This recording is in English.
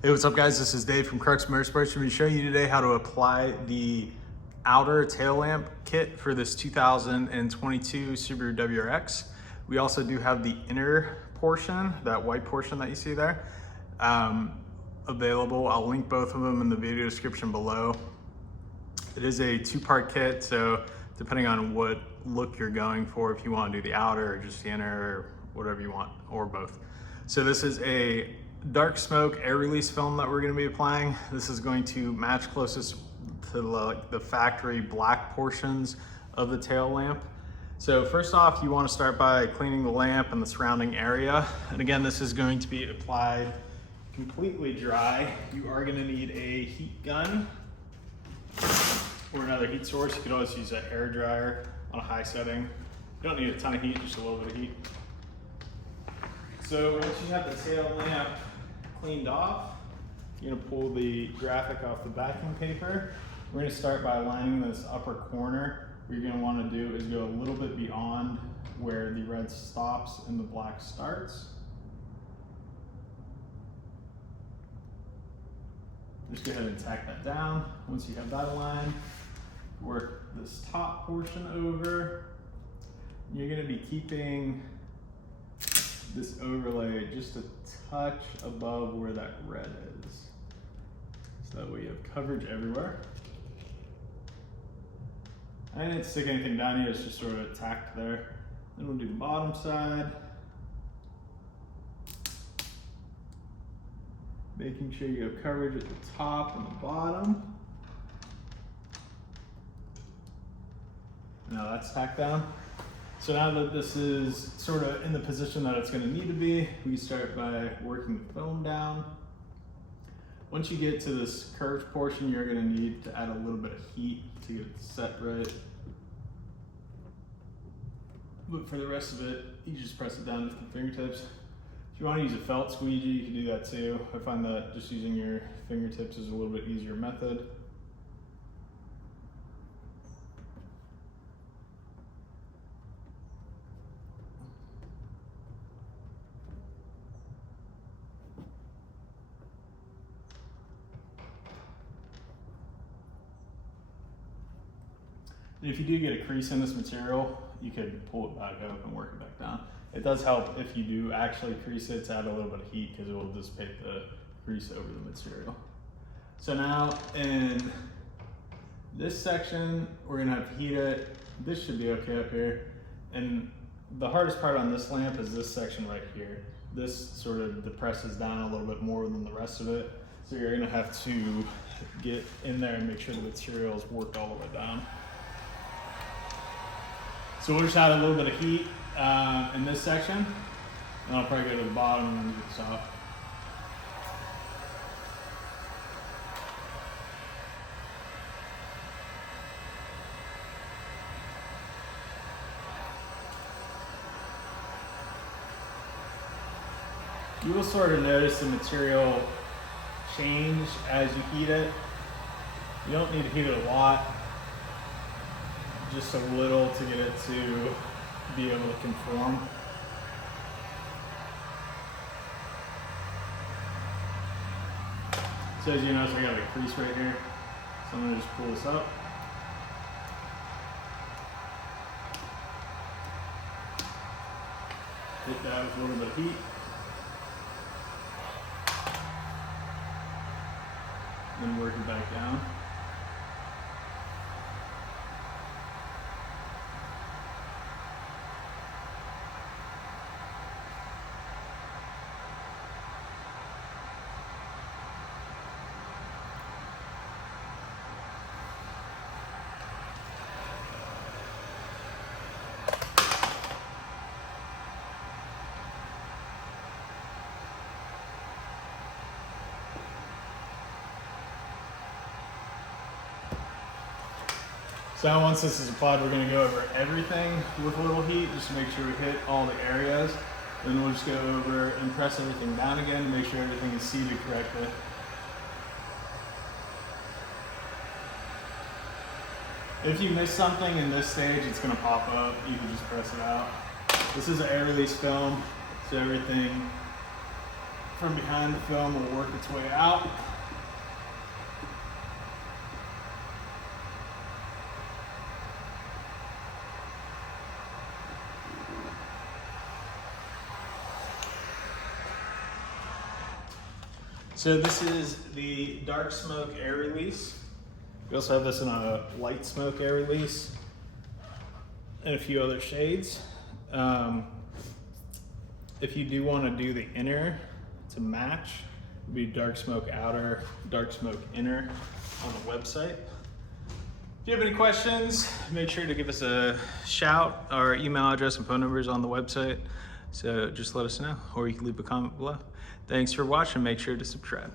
Hey, what's up guys? This is Dave from Crux Moto. I'm going to be showing you today how to apply the outer tail lamp kit for this 2022 Subaru WRX. We also do have the inner portion, that white portion that you see there, available. I'll link both of them in the video description below. It is a two-part kit, so depending on what look you're going for, if you want to do the outer or just the inner or whatever you want, or both. So this is a dark smoke air release film that we're going to be applying. This is going to match closest to the factory black portions of the tail lamp. So first off, you want to start by cleaning the lamp and the surrounding area. And again, this is going to be applied completely dry. You are going to need a heat gun or another heat source. You could always use a hair dryer on a high setting. You don't need a ton of heat, just a little bit of heat. So once you have the tail lamp cleaned off, you're gonna pull the graphic off the backing paper. We're gonna start by lining this upper corner. What you're gonna wanna do is go a little bit beyond where the red stops and the black starts. Just go ahead and tack that down. Once you have that aligned, work this top portion over. You're gonna be keeping this overlay just a touch above where that red is. So that way you have coverage everywhere. I didn't stick anything down here, it's just sort of tacked there. Then we'll do the bottom side. Making sure you have coverage at the top and the bottom. Now that's tacked down. So now that this is sort of in the position that it's going to need to be, we start by working the film down. Once you get to this curved portion, you're going to need to add a little bit of heat to get it set right. But for the rest of it, you just press it down with the fingertips. If you want to use a felt squeegee, you can do that too. I find that just using your fingertips is a little bit easier method. And if you do get a crease in this material, you could pull it back up and work it back down. It does help if you do actually crease it to add a little bit of heat because it will dissipate the grease over the material. So now in this section, we're gonna have to heat it. This should be okay up here. And the hardest part on this lamp is this section right here. This sort of depresses down a little bit more than the rest of it. So you're gonna have to get in there and make sure the material is worked all the way down. So we'll just add a little bit of heat in this section, and I'll probably go to the bottom and then get this off. You will sort of notice the material change as you heat it. You don't need to heat it a lot. Just a little to get it to be able to conform. So as you notice, I got a crease right here. So I'm gonna just pull this up. Hit that with a little bit of heat. Then work it back down. So now once this is applied, we're gonna go over everything with a little heat just to make sure we hit all the areas. Then we'll just go over and press everything down again to make sure everything is seated correctly. If you miss something in this stage, it's gonna pop up. You can just press it out. This is an air release film, so everything from behind the film will work its way out. So this is the dark smoke air release. We also have this in a light smoke air release and a few other shades. If you do want to do the inner to match, it would be dark smoke outer, dark smoke inner on the website. If you have any questions, make sure to give us a shout. Our email address and phone number is on the website. So just let us know, or you can leave a comment below. Thanks for watching. Make sure to subscribe.